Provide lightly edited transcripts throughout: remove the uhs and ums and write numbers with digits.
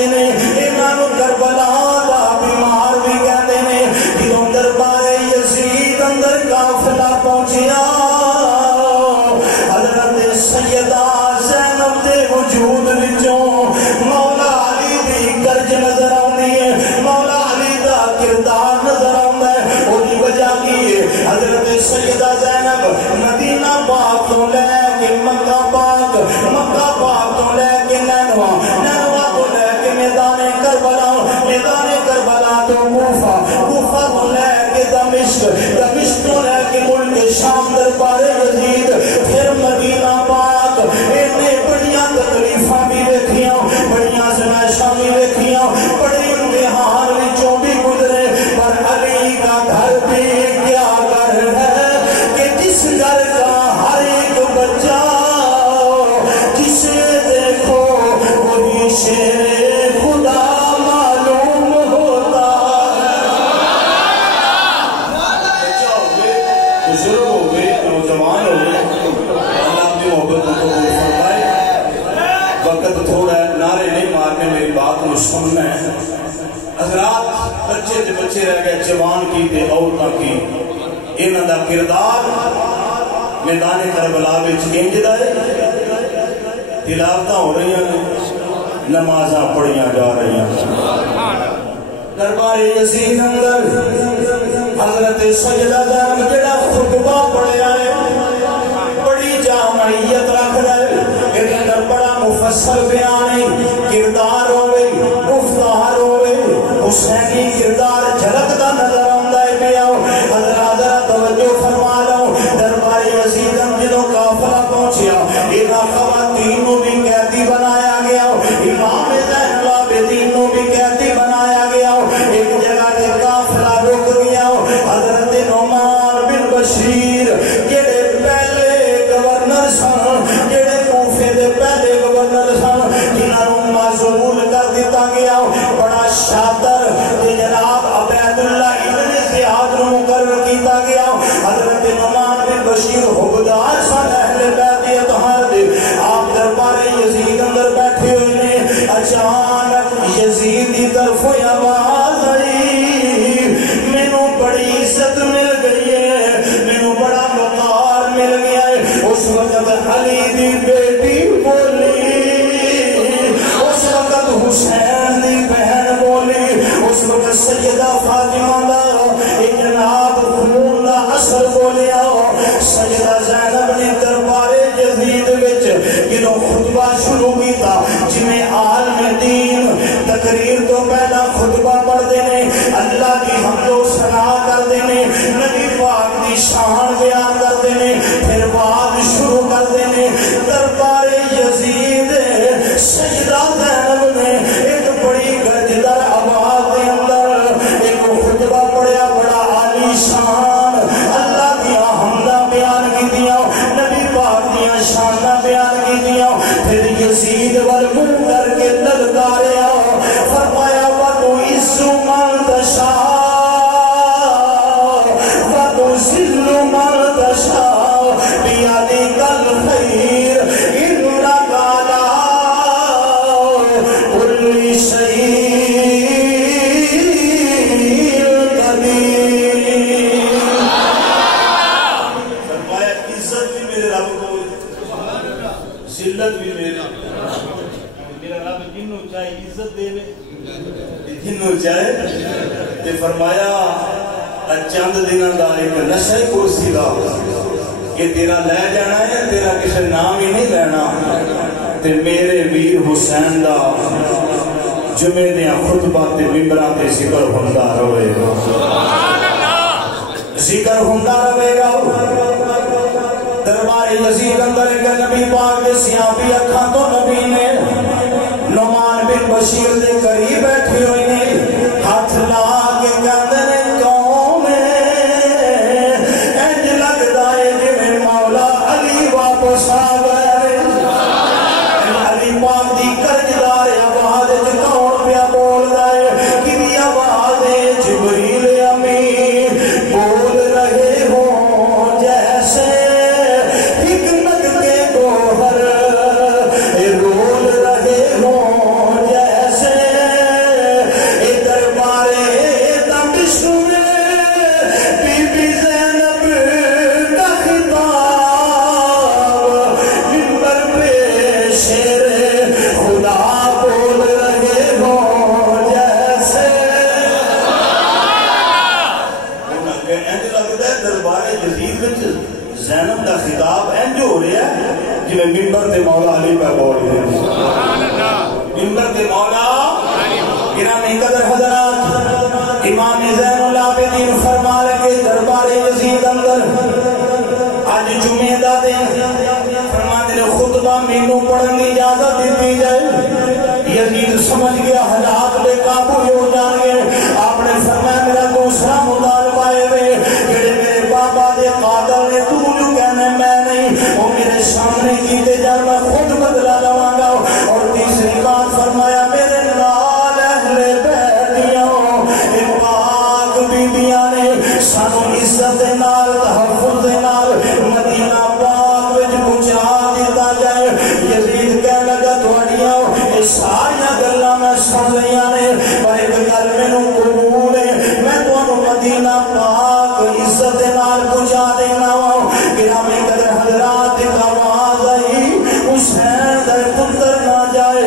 کہتے ہیں انہاں نوں کربلا دا بیمار بھی کہتے ہیں جدوں دربار یزید اندر قافلہ پہنچیا حضرت سیدہ زینب دے وجود وچوں مولا علی دی گرج نظر آندی ہے مولا علی دا کردار نظر آندا ہے اودی وجہ کی ہے حضرت سیدہ زینب مدینہ پاک تو لے کے مکہ پاک تو لے کے نینوا تو لے کے میدان کربلا تو کوفہ تو لے کے دمشق تو لے کے ملک شام دربار یزید پھر مدینہ پاک اتنے بڑیاں تکلیفاں بھی ویکھیاں بڑیاں آزمائشاں بھی ویکھیاں بڑے امتحان وچوں بھی گزرے پر علی کا گھر بھی کیا گھر ہے کہ جس گھر کا ہر ایک بچہ جسے دیکھو وہی شیر خدا معلوم ہوتا بچہ ہو گئے بزرگ ہو گئے نوجوان ہو گئے اللہ اپنی محبت کو قبول فرمائے وقت تھوڑا ہے نعرے نہیں مارنے میری بات کو سننا ہے حضرات بچے تے بچے رہ گئے جوان کی تے عورتاں کی انہاں دا کردار میدان کربلا وچ انج دا ہے تلاوتاں ہو رہی ہیں نمازاں پڑھیاں جا رہی ہیں دربار یزید اندر حضرت سیدہ زینب جڑا خطبہ پڑھیا ہے بڑی جامعیت رکھدا ہے ایک اندر بڑا مفصل بیان ہے کردار ہوئے گفتار ہوئے حسینی کردار جھلکدا نظر آندا ہے پیا حضرات توجہ فرما لو دربار یزید جدوں قافلہ پہنچیا انہاں خواتین نوں بھی قیدی بنایا گیا امام زین العابدین نوں بھی قیدی بنایا گیا ایک جگہ تے قافلہ رک گیا حضرت نعمان بن بشیر جڑے پہلے گورنر سن جڑے کوفے دے پہلے گورنر سن جنہاں نوں معزول کر دتا گیا بڑا شاطر تے جناب عبید اللہ ابن زیاد نوں مقرر کیتا گیا حضرت نعمان بن بشیر حبدار سن اہل بیت اطہار دے آپ دربار یزید اندر بیٹھے ہوئے نے اچانک یزید کی طرف آواز آئی مینوں بڑی عزت مل گئی ہے مینوں بڑا وقار مل گیا ہے اس وقت علی دی بیٹی بولی اس وقت حسین دی بہن بولی اس وقت سیدہ فاطمہ دا جناب خون دا اثر بولیا سیدہ زینب نے دربار یزید وچ جدوں خطبہ شروع کیتا جویں عالم دین تقریر تو پہلا خطبہ پڑھتے ہیں اللہ کی حمد و ثنا کرتے ہیں نبی پاک کی شان بیان کرتے ہیں پھر بات شروع کرتے ہیں دربار یزید سجدہ زینب نے ایک بڑی گرجدار آواز کے اندر ایک خطبہ پڑھیا بڑا عالی شان اللہ کی حمد بیان کی دیا نبی پاک دیا شان بیان کی دیا پھر یزید والمن کر کے للکاریا فرمایا وَتُعِزُّ مَن تَشَاءُ وَتُذِلُّ مَن تَشَاءُ بِيَدِكَ الْخَيْرُ إِنَّكَ عَلَىٰ كُلِّ شَيْءٍ قَدِيرٌ فرمایا عزت بھی میرے رب کو ذلت بھی میرا رب جنوں چاہے عزت دے جنوں چاہے تے فرمایا چند دنوں دا ایک نشہ کرسی دا کہ تیرا لے جانا ہے تیرا کسی نام ہی نہیں لینا تے میرے ویر حسین دا جمعے دیاں خطبہ تے ممبراں تے ذکر ہوندا رہے گا ذکر ہوندا رہے گا دربار یزید اندر ایک نبی پاک دے سیاپی اکھاں تو نبی نے نعمان بن بشیر دے قریب بیٹھے ہوئے نے ہاتھ لا کے کہندے نے قوم انج لگدا ہے جویں مولا علی واپس آ گئے علی پاک دی کرجدار آواز وچ کون پیا بولدا ہے کدی آواز ہے جبریل امین بول رہے ہو جیسے حکمت کے گوہر رول رہے ہو جیسے گرامی قدر حضرات، امام زین العابدین فرما لگے دربار یزید اندر آج جمعہ دا دن، فرما دے خطبہ مینوں پڑھن دی اجازت دیتی جائے۔ یزید سمجھ گیا حالات بے قابو ہو جان گے، آپ نے فرمایا میرا دوسرا مطالبہ ہے، جڑے میرے بابا دے قاتل نے تو جو کہنا میں نہیں، وہ میرے سامنے کیتے جان میں خود بدلا لواں گا۔ اور تیسری بات فرمایا میرے نال اہل بیتیاں اے پاک بیبیاں نے سانو عزت دے نال تحفظ دے نال مدینہ پاک وچ پہنچا دیتا جائے۔ یزید کہنے لگا تہاڈیاں اے ساریاں گلاں میں سن لیاں نے، پر ایک گل مینوں قبول ہے، میں تانوں مدینہ پاک عزت دے نال پہنچا دینا وا۔ گرامی قدر حضرات، ایک آواز آئی حسین دے پتر نہ جائے،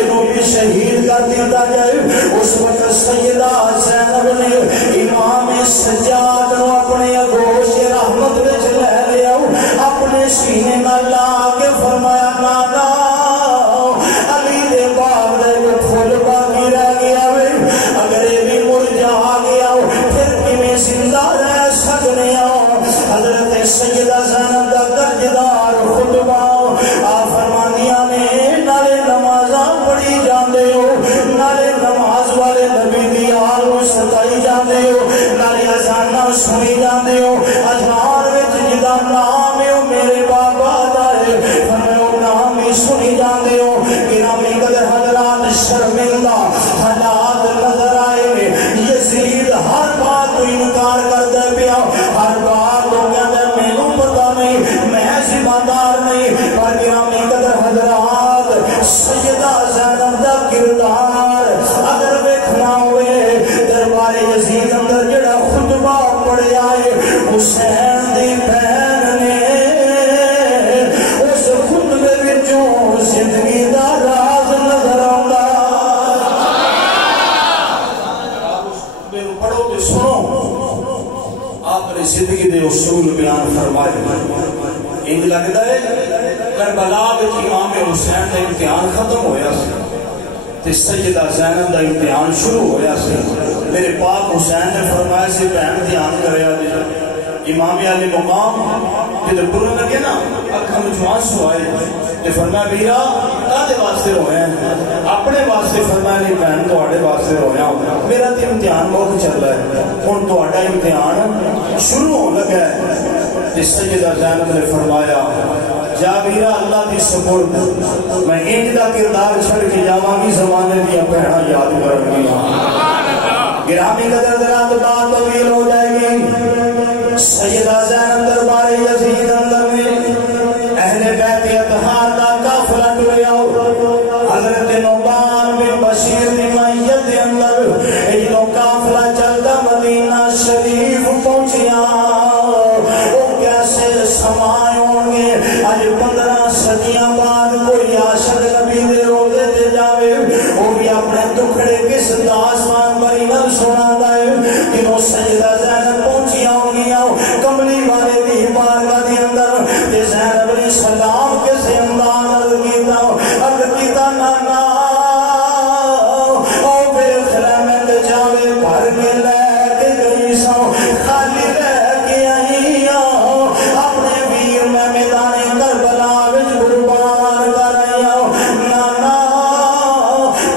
انہوں بھی شہید کر دیتا جائے۔ اس وقت سیدہ زینب نے امام سجاد نو اپنے آغوش رحمت وچ لے لیا، اپنے سینے نال لا کے فرمایا نانا علی دے باغ دے پھول باقی رہ گیا وے، اگر یہ بھی مرجھا گیا پھر کیویں زندہ رہ سکنے ہو۔ حضرت سیدہ زینب دا گرجدار خطبہ آپ فرمانیاں نے نالے نمازاں پڑھی جاندے ہو، نالے نماز والے نبی دی آل نو ستائی جاندے ہو، نالے اذاناں سنی جاندے ہو، اذان وچ جدا نام ہے میرے بابا دا ہے، فرمایا نام ہی سنی جاندے ہو۔ گرامی قدر حضرات، شرمندہ حالات نظر آئے، یزید ہر بات تو انکار کرتا پیا، ہر بات تو کہتا مینوں پتہ نہیں، میں ذمہ دار نہیں۔ پر گرامی قدر حضرات، سیدہ زینب دا کردار اگر ویکھنا ہوئے، دربار یزید اندر جڑا خطبہ پڑھیا ہے حسین دی بہن نے اس خطبے وچوں زندگی دا راز نظر آندا۔ میرے پڑھو تے سنو، آپ نے زندگی دے اصول بیان فرمائے۔ انج لگدا ہے کربلا وچ امام حسین دا امتحان ختم ہویا سی تے سیدہ زینب دا امتحان شروع ہویا سی۔ میرے پاک حسین نے فرمایا سی بہن دھیان کریا جی، امام علی مقام جدھر پورن لگے نا اکھاں وچ آنسو آئے تے فرمایا میرا کاہدے واسطے رویا ہے؟ اپنے واسطے فرمایا نہیں بہن تہاڈے واسطے رویا، میرا تے امتحان مک چل رہا ہے، ہن تہاڈا امتحان شروع ہون لگا ہے۔ تے سیدہ زینب نے فرمایا جا میرا اللہ دی سپرد، میں انج دا کردار چھڑ کے جاواں گی زمانے دیا بہناں یاد کرن گیاں۔ گرامی قدر درات بات طویل ہو جائے گی۔ سیدہ زینب دربار یزید اندر میں اہل بیت اطہار دا قافلہ ٹریا، حضرت نعمان بن بشیر دی میت دے اندر جدوں قافلہ چلدا مدینہ شریف پہنچیا، وہ کیسے سمائے ہون گے؟ اج 15 صدیاں بعد کوئی عاشق نبی دے روزے تے جاوے، وہ بھی اپنے دکھڑے کس داستان بری نل سناتا ہے۔ جنہوں سیدہ زینب پہنچیاں ہونگیاں کملی والے دی بارگاہ دی اندر، تے زینب نے سلام کے سے انداز عرض کیتا نانا او بے خلامت جاوے بھر کے لے کے گئی سو، خالی رہ کے آئی اپنے ویر میں میدان کربلا وچ قربان کر آئی۔ نانا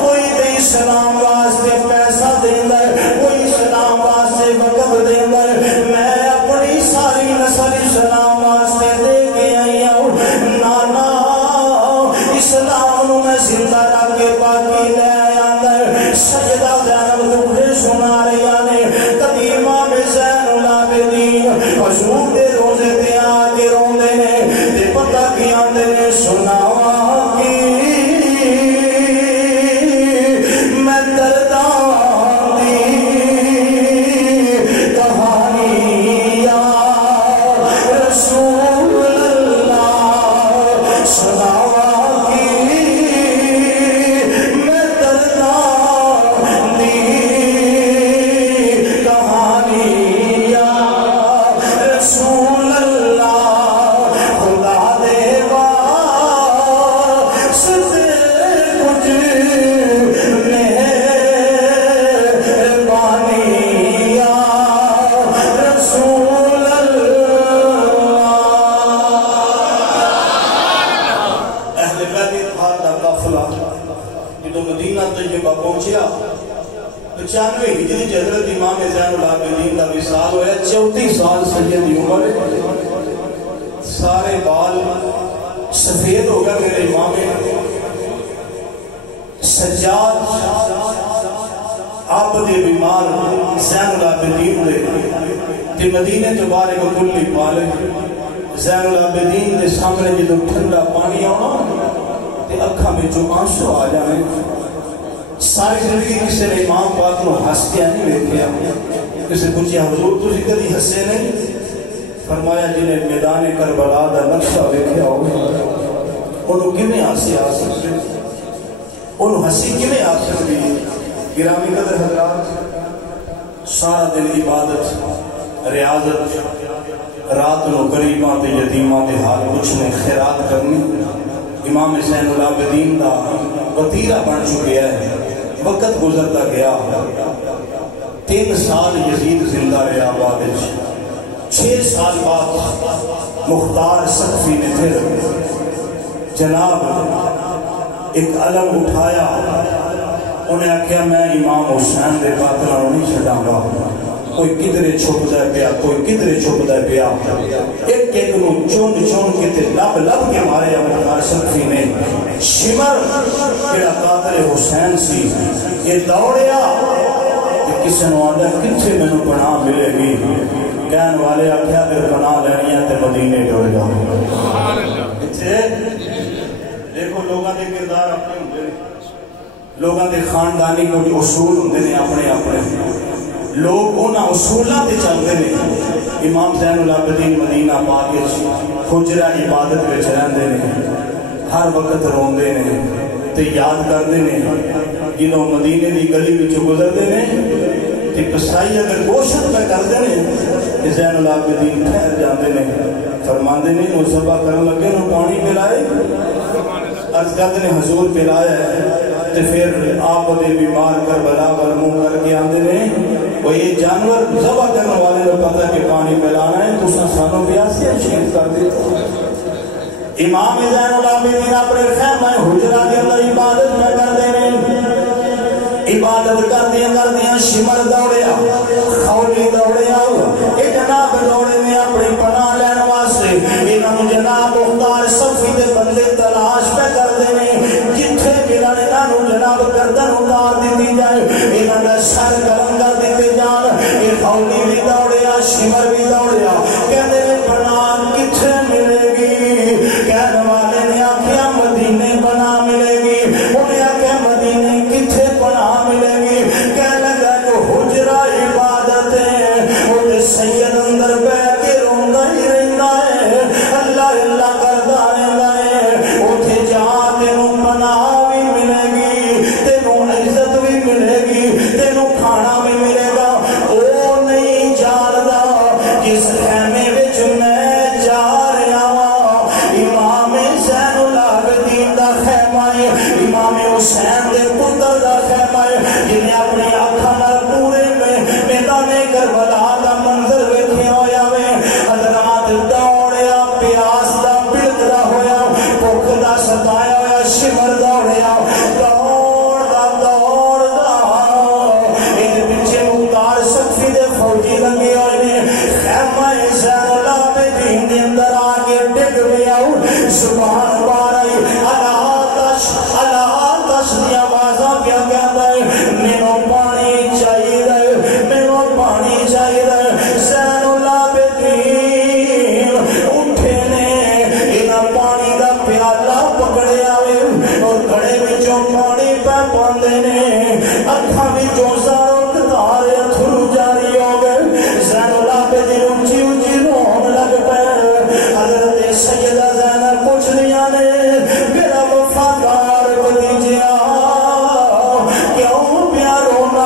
کوئی تے اسلام واسطے پیسہ دیندا ہے، کوئی اسلام واسطے وقف دیندا ہے، میں اپنی ساری نسل اسلام واسطے دے کے آئی ہوں۔ نانا اسلام نو میں زندہ رکھ کے باقی لے آندا ہے۔ سجدہ زینب دکھڑے سنا رہی نے، کبھی امام زین العابدین حضور دے روزے تے آ کے روندے نے، تے پتہ کی آندے نے سناواں کی میں درداں دی کہانی یا رسول اللہ، سناواں کی میں درداں دی طیبہ پہنچیا 95 ہجری حضرت امام زین العابدین کا وصال ہویا 34 سال سید دی عمر سارے بال سفید ہو گیا میرے امام سجاد آپ دے بیمار زین العابدین دے تے مدینے تو بارے کو کلی پالک زین العابدین دے سامنے جدو ٹھنڈا پانی آنا تے اکھا میں جو آنسو آ جائیں ساری زندگی کسی نے امام پاک نو ہس کے نہیں دیکھیا کسی پوچھیا حضور تسی کدی ہسے نہیں فرمایا جنہیں میدان کربلا دا نقشہ دیکھیا ہو انہوں کیویں ہنسی آ سکتے انہوں ہنسی کیویں آ سکتی گرامی قدر حضرات سارا دن عبادت ریاضت رات نو غریباں تے یتیماں دے حال پوچھنے خیرات کرنی امام زین العابدین دا وطیرہ بن چکے ہے وقت گزرتا گیا 3 سال یزید زندہ رہا بعد 6 سال بعد مختار سقفی نے پھر جناب ایک علم اٹھایا انہیں کہا میں امام حسین دے قاتلوں نہیں چھڑاں گا کوئی کدرے چھپ دے پیا کوئی کدرے چھپ دے پیا ایک ایک نو چون چون کے تے لب لب کے مارے مختار سقفی نے شمر جڑا قاتل حسین سی یہ دوڑیا کہ کسی نے آدھا کتھے میں نو پناہ ملے گی کہن والے آکھیا پھر پناہ لینی ہے تے مدینے ڈول جاؤ کتھے دیکھو لوگاں دے کردار اپنے ہوندے لوگاں دے خاندانی کو جو اصول ہوندے نے اپنے اپنے لوگ انہاں اصولاں تے چلتے نے امام زین العابدین مدینہ پاک حجرہ عبادت وچ رہندے نے ہر وقت روندے نے تے یاد کردے نے جنہوں مدینے دی گلی وچ گزردے نے تے قصائی اگر کوشش پہ کردے نے کہ زین العابدین ٹھہر جاندے نے فرماندے نے وہ ذبح کرن لگے نو پانی پلائے عرض کردے نے حضور پلایا ہے تے پھر آپ دے بیمار کربلا ول منہ کر کے آندے نے وہ یہ جانور ذبح کرنے والے کو پتہ کہ پانی پلانا ہے تو سانوں پیاسے شہید کر دے امام زین العابدین اپنے خیمہ حجرہ کے اندر عبادت میں کر دے عبادت کردیاں شمر دوڑیا خولی دوڑیا اے جناب دوڑے میں اپنی پناہ لین واسطے انہوں جناب مختار صفی دے بندے تلاش پہ کر دے جتھے ملن انہوں جناب گردن اتار دیتی جائے انہوں نے سر گرم کر دیتے جان یہ خولی بھی دوڑیا شمر بھی دوڑیا کہتے ہیں پناہ کتھے ملے گی کہنے والے نے آکھیا مدینے پناہ ملے گی انہیں آکھیا مدینے کتھے پناہ ملے گی کہنے لگا جو حجرہ عبادت ہے انہیں سید اندر بیٹھ کے روندہ ہی رہتا ہے اللہ اللہ کرتا رہتا ہے اتھے جا تینوں پناہ بھی ملے گی تینوں عزت بھی ملے گی تینوں کھانا بھی ملے گا او نہیں جاندا جس خیمے وچ میں جا رہا ہوں امام زین العابدین دا خیمہ ہے امام حسین دے پتر دا خیمہ ہے جنہیں اپنی آنکھاں نال پورے میں میدان کربلا دا منظر ویکھیا ہویا وے حضرات دوڑیا پیاس دا بلکدا ہویا بھوک دا ستایا ہویا شمر دوڑیا ان پیچھے مختار صفی دے فوجی لگے ہوئے نے خیمہ زین العابدین دے اندر آ کے ڈگ گیا سبحان بارے اللہ تش دی آوازاں کیا کہتا ہے مینوں پانی چاہیے مینوں پانی چاہیے زین العابدین اٹھے نے انہاں پانی دا پیالہ پکڑیا اور گھڑے وچوں پانی پہ پاندے نے اکھاں وچوں زاروں قطارے اتھرو جاری ہو گئے زین العابدین اونچی اونچی رون لگ پے حضرت سیدہ زینب پوچھ لیا نے میرا وفادار بھتیجا کیوں پیا رونا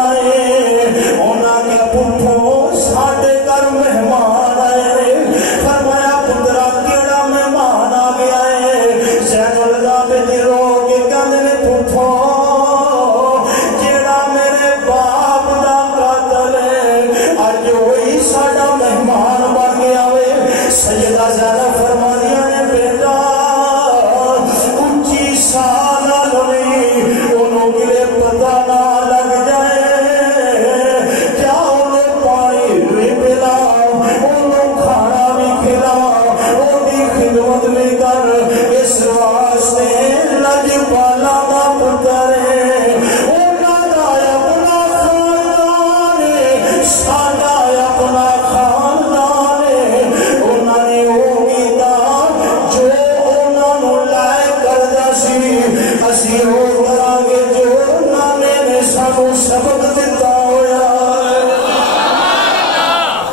سانو سبق دیتا ہویا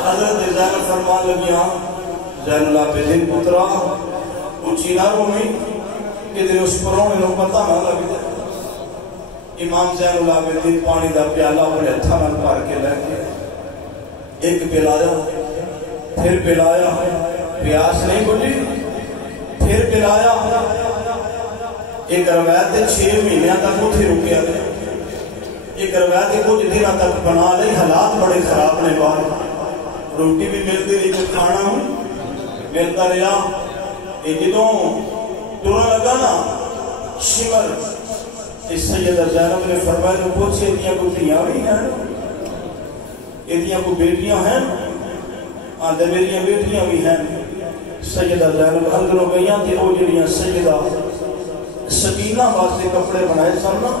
حضرت زینب فرمان لگیا زین العابدین پترا اونچی نہ رومی کہ دے اس پروں میں پتہ نہ لگی دے امام زین العابدین پانی دا پیالہ اپنے ہتھاں نال بھر کے لے کے ایک پلایا پھر پلایا پیاس نہیں بجھی پھر پلایا ایک روایت 6 مہینے تک اتھے رکیا ایک روایت کچھ دنوں تک بنا لئی حالات بڑے خراب نے بعد روٹی بھی ملتی رہی تو کھانا ملتا رہا یہ جدوں ٹرن لگا نا شمر اس سیدہ زینب نے فرمایا جو پوچھے اتنیاں کو دھیاں بھی ہیں اتنیاں کو بیٹیاں ہیں آدھے میریاں بیٹیاں بھی ہیں سیدہ زینب اندروں گئیاں تھی وہ جڑیاں سیدہ سکینہ واسطے کپڑے بنائے سننا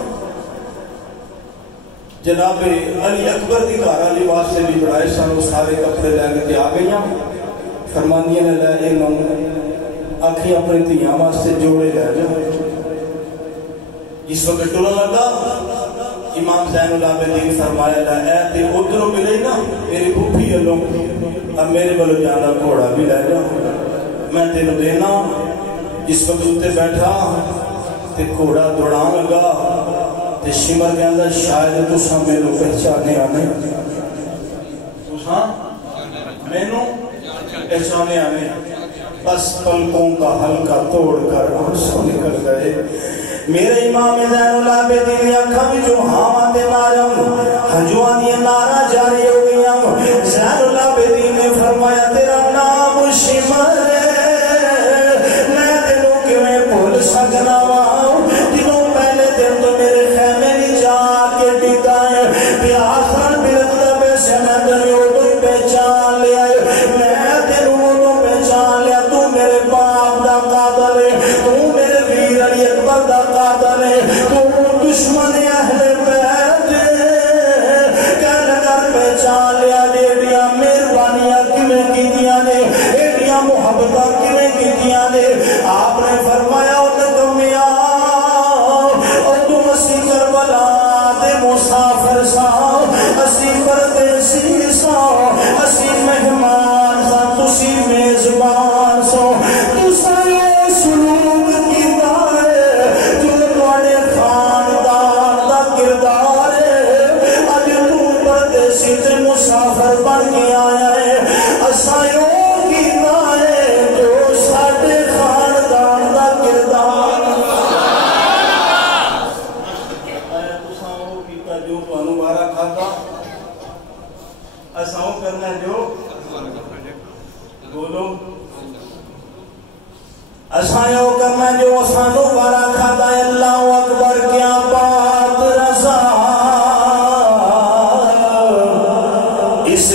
جناب علی اکبر دی گھر والی واسطے بھی بنائے سن وہ سارے کپڑے لے کے آ گئیاں فرماندیاں نے لے انہوں آکھی اپنے دھیاں واسطے جوڑے لے جاؤ اس وقت ٹولا لگا امام زین العابدین فرمایا لا اے تے ادھروں ملے نا میری پھوپھی والوں اب میرے والوں جانا گھوڑا بھی لے جاؤ میں تینوں دینا جس وقت اتنے بیٹھا تے گھوڑا دوڑان لگا تے شمر کے اندر شاید تساں مینوں پہچانے آنے تساں مینوں پہچانے آنے بس پلکوں کا ہلکا توڑ کر آنسو نکل گئے میرے امام زین العابدین آنکھاں بھی جو ہاں دے نارم ہنجوان یہ نارا جاری ہو گیا زین العابدین نے فرمایا تیرا نام شمر میں دلوں کے میں بھول سکنا ہوں دنوں پہلے دن تو میرے خیمے نہیں جا کے ٹکائے پیاسن بلکتا پیسے میں دنوں تو پہچان لیا میں دنوں تو پہچان لیا تو میرے باپ دا قاتل ہے تو میرے ویر علی اکبر دا قاتل ہے تو دشمن اہل بیت کہنے کر پہچان لیا ایڈیاں مہربانیاں کیویں کیتیاں نے ایڈیاں محبتاں کیویں کیتیاں نے آپ نے فرمایا او کمیا او تو اسی کربلا دے مسافر سا اسی پردیسی سا اسی مہمان سا تسی میزبان سو تساں سلوک کیتا ہے جو تواڈے خاندان دا کردار ہے اج تو پردیسی تے مسافر بن کے آیا ہے اساں او کیتا ہے جو ساڈے خاندان دا کردار تساں او کیتا جو تانوں وارا کھاتا اساں او کرنا جو بولو اساں او کرنا جو سانوں وارا کھاتا ہے اللہ اکبر کیا بات رضا اس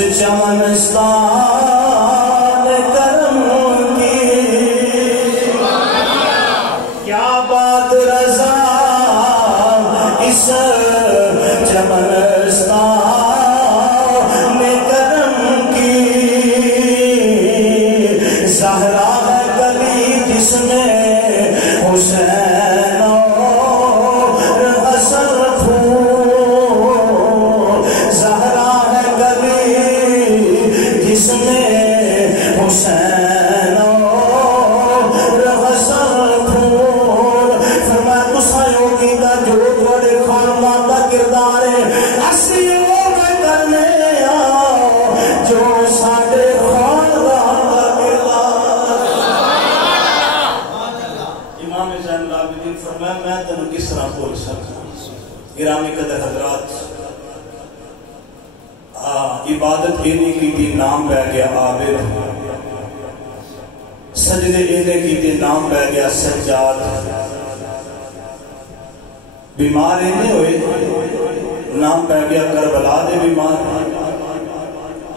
چمنستان کرم کی کیا بات رضا اس چمنستان کرم کی زہرا ہے گلی جس میں حسین اور حسن پھول زہرا ہے گلی جس میں حسین اور حسن پھول فرمایا تساں او کیتا جو تواڈے خاندان دا کردار ہے اسی او کرنے جو ساڈے خاندان دا کردار امام زین العابدین فرمایا میں تینوں کس طرح بول سکتا گرامی قدر حضرات عبادت اینے کی تھی نام بہ گیا عابد سجدے اینے کی تھی نام بہ گیا سجاد بیمار اینے ہوئے نام بہ گیا کربلا دے بیمار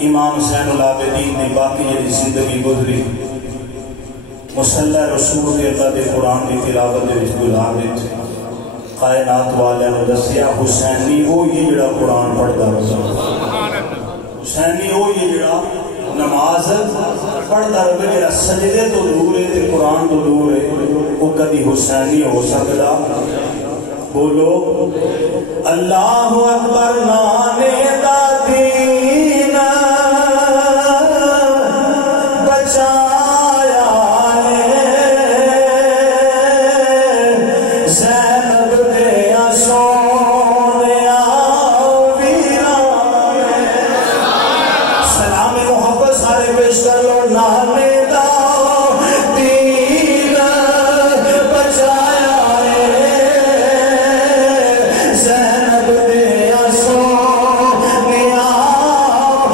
امام زین العابدین نے باقی یہ زندگی گزری مصلی رسول اللہ دے قرآن دی تلاوت دے گزار دیتے کائنات والے نے دسیا حسینی وہ یہ جڑا قرآن پڑھتا رہا حسینی وہ یہ جڑا نماز پڑھتا رہا میرا سجدے تو دور ہے تے قرآن تو دور ہے وہ کبھی حسینی ہو سکتا بولو اللہ اکبر نانے دا دین بچایا زینب دیا سونیا ویران سلام محبت سارے پیش کر لو نانے دا دین بچایا زینب دیا سونیا ویران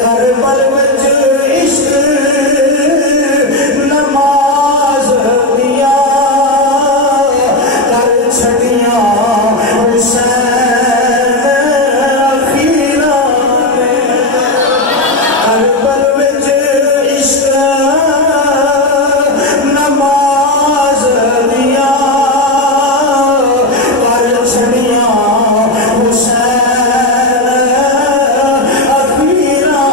کربل وچ عشق نماز دیا کر چھڑیاں حسین کربل وچ عشق نماز دیا کر چھڑیاں حسین اخیراں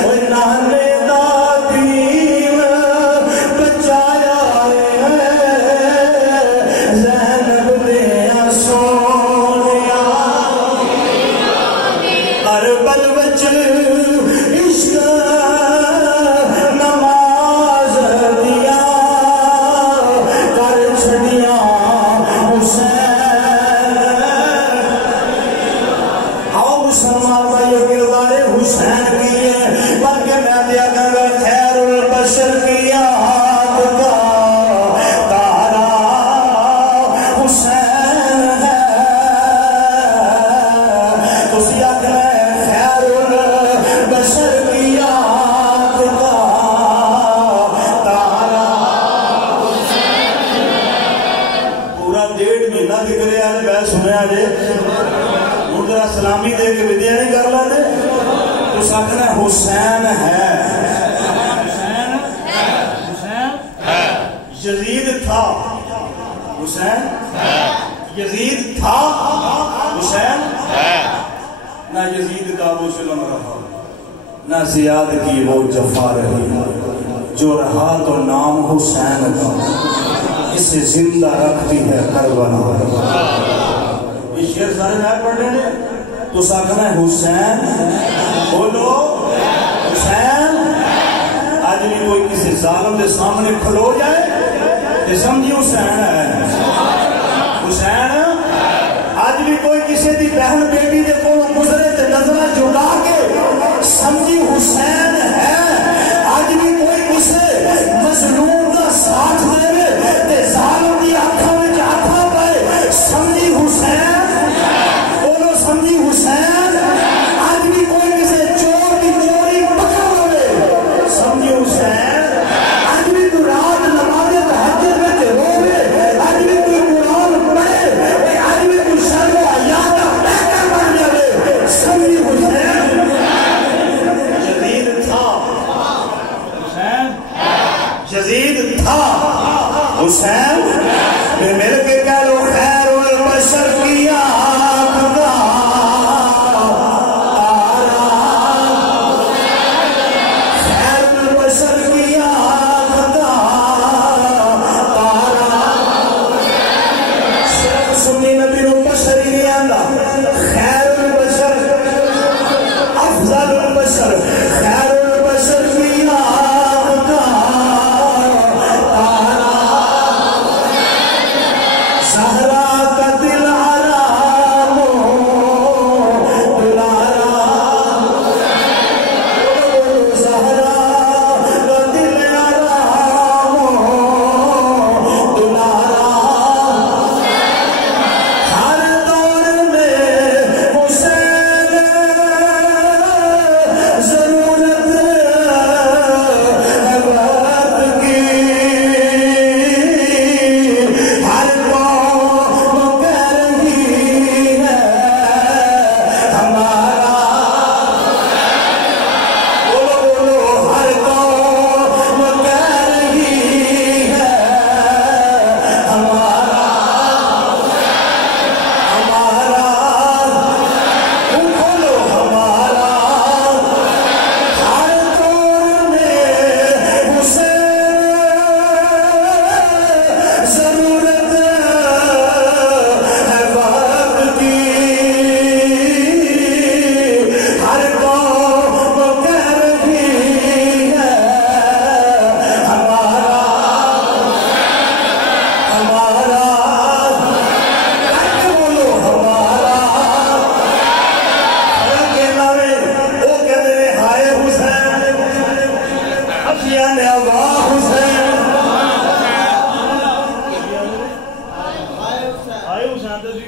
اوے نانے دا دین بچایا زینب دیا سونیا کربل وچ عشق نماز دیا کر چھڑیاں حسین آؤ مسلمان بھائیو کردار حسین کی ہے بلکہ میں دیا گا خیر البشر کی آپ کا تارا حسین ہے تسی آگے خیر البشر کی آپ کا تارا پورا 1.5 مہینہ ذکر ہے میں سنیا جے ہوں ذرا سلامی دے کے ودیا نہیں کر لیتے تو سکنا حسین ہے یزید تھا حسین یزید تھا حسین نہ یزید کا وہ ظلم رہا نہ زیاد کی وہ جفا رہی جو رہا تو نام حسین کا اسے زندہ رکھتی ہے کربلا یہ شعر سارے میں پڑھ رہے ہیں تو ساکھنا ہے حسین بولو حسین آج بھی کوئی کسی ظالم کے سامنے کھلو جائے تو سمجھی حسین ہے حسین آج بھی کوئی کسی دی بہن بیٹی دے کو گزرے تے نظرہ جھکا کے سمجھی حسین ہے آج بھی کوئی کسی مظلوم کا ساتھ دے تے ظالم دی آنکھوں میں آنکھاں پائے سمجھی حسین بولو سمجھی حسین آج بھی کوئی کسی چور کی چوری پکڑ لے سمجھی حسین آج بھی تو رات نماز تہجد میں روے آج بھی کوئی قرآن پڑھے آج بھی کوئی شرم و حیا کا بہتر بن جائے سمجھی حسین یزید تھا حسین یزید تھا حسین پھر مل کے کہہ لو خیر البشر کی آپ کا تارا خیر البشر کی آپ کا تارا صرف سنی نبی نو بشر ہی نہیں آندا خیر البشر افضل البشر خیر البشر کی آپ کا تارا زہرا کا دل آرام دلارا زہرا کا دل آرام دلارا ہر دور میں حسین ضرورت ہے وقت کی ہر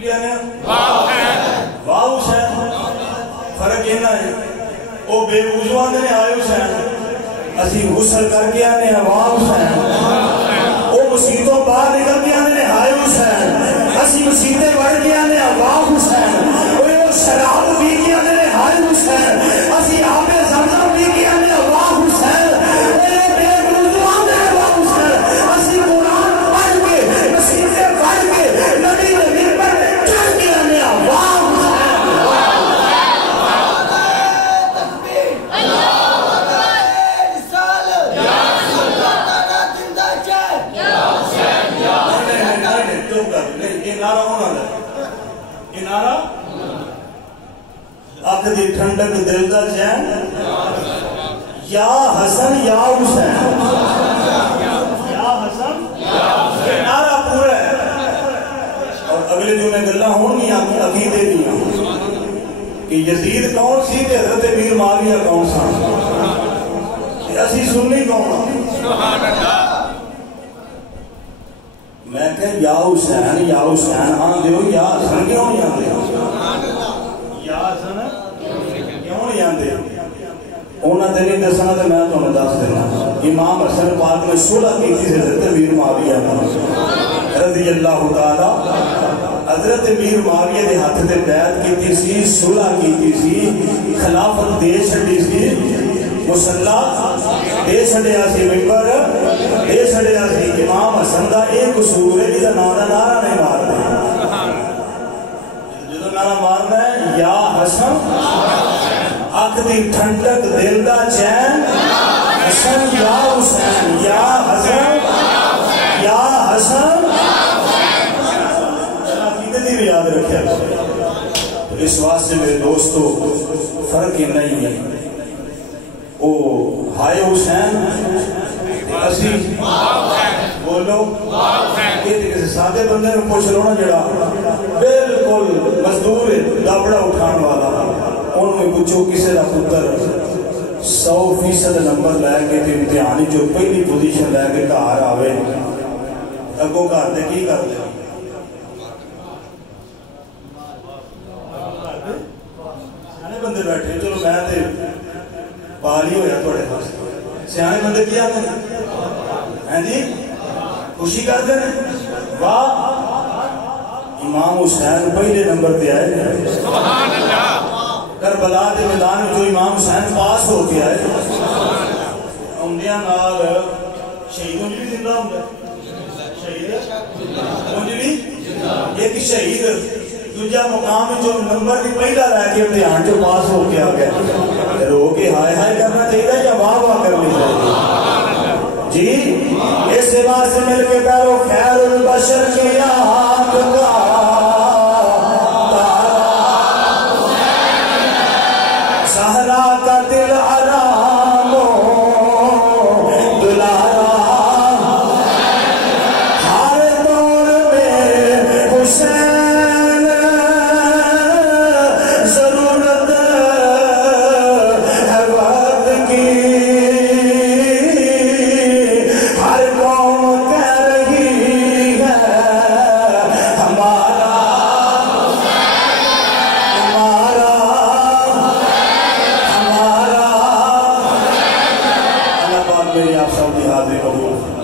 کیا ہے واہ حسین فرق یہ ہے وہ بے وضو آنے نے آئے حسین اسی غسل کر کے آنے واہ حسین وہ مسیطوں باہر نکل کے آنے نے آئے حسین اسی مسیطیں بڑھ کے آنے واہ حسین وہ شراب پی کے آنے نے آئے حسین اسی آب زمزم پی کے آنے واہ حسین بے وضو آنے واہ حسین اسی قرآن پڑھ کے مسیطیں پڑھ کے نبی نبی پر چڑھ کے آنے واہ اک دی ٹھنڈک دل دا چین یا حسن یا حسین یا حسن یہ نعرہ پورا ہے اور اگلے جو میں گلہ ہوں گی عقیدے دیا کہ یزید کون سی تے حضرت امیر معاویہ کون سا اسی سنی کون میں کہ یا حسین ہاں دیو یا حسن کیوں نہیں آتے یا حسن کیوں نہیں آتے اونا تیری دسنا تو میں تمہیں دس دینا امام حسن پاک میں صلح کی تھی حضرت امیر معاویہ رضی اللہ تعالی حضرت امیر معاویہ دے ہاتھ تے بیعت کی تھی سی صلح کی تھی سی خلافت دے چھڑی سی مسلح دے چھڑیا سی ممبر دے چھڑیا سی امام حسن دا ایک قصور ہے جسا نعرہ نہیں مارنا جسا نعرہ مارنا ہے یا حسن اک دی ٹھنڈک دل دا چین حسن یا حسین یا حسن یا حسن عقیدے دی بھی یاد رکھیا اس واسطے میرے دوستو فرق ہی نہیں ہے او ہائے حسین اسی بولو یہ کسی سادے بندے میں پوچھ لو نا جڑا بالکل مزدور دابڑا اٹھان والا ان میں پوچھو کسی دا پتر 100% نمبر لے کے امتحانی جو پہلی پوزیشن لے کے گھر آوے اگوں گھر دے کی کر دے سیانے بندے بیٹھے چلو میں تے پالی ہویا تھوڑے پاس سیانے بندے کیا کریں ہیں جی خوشی کر دیں واہ امام حسین پہلے نمبر پہ آئے سبحان اللہ کربلا دے میدان میں جو امام حسین پاس ہو گیا ہے امدیاں نال شہید انجلی زندہ ہوں گے شہید انجلی ایک شہید دوجہ مقام جو نمبر بھی پہلا رہ کے امتحان جو پاس ہو گیا رو کے ہائے ہائے کرنا چاہیے یا واہ واہ کرنی چاہیے جی اس سوا سے مل کے پیرو خیر البشر کی آنکھ کا سہرا کا دل آرام دلارا ہر دور میں حسین ضرورت ہے وقت کی ہر قوم کہہ رہی ہے ہمارا میری آپ سب کی حاضری قبول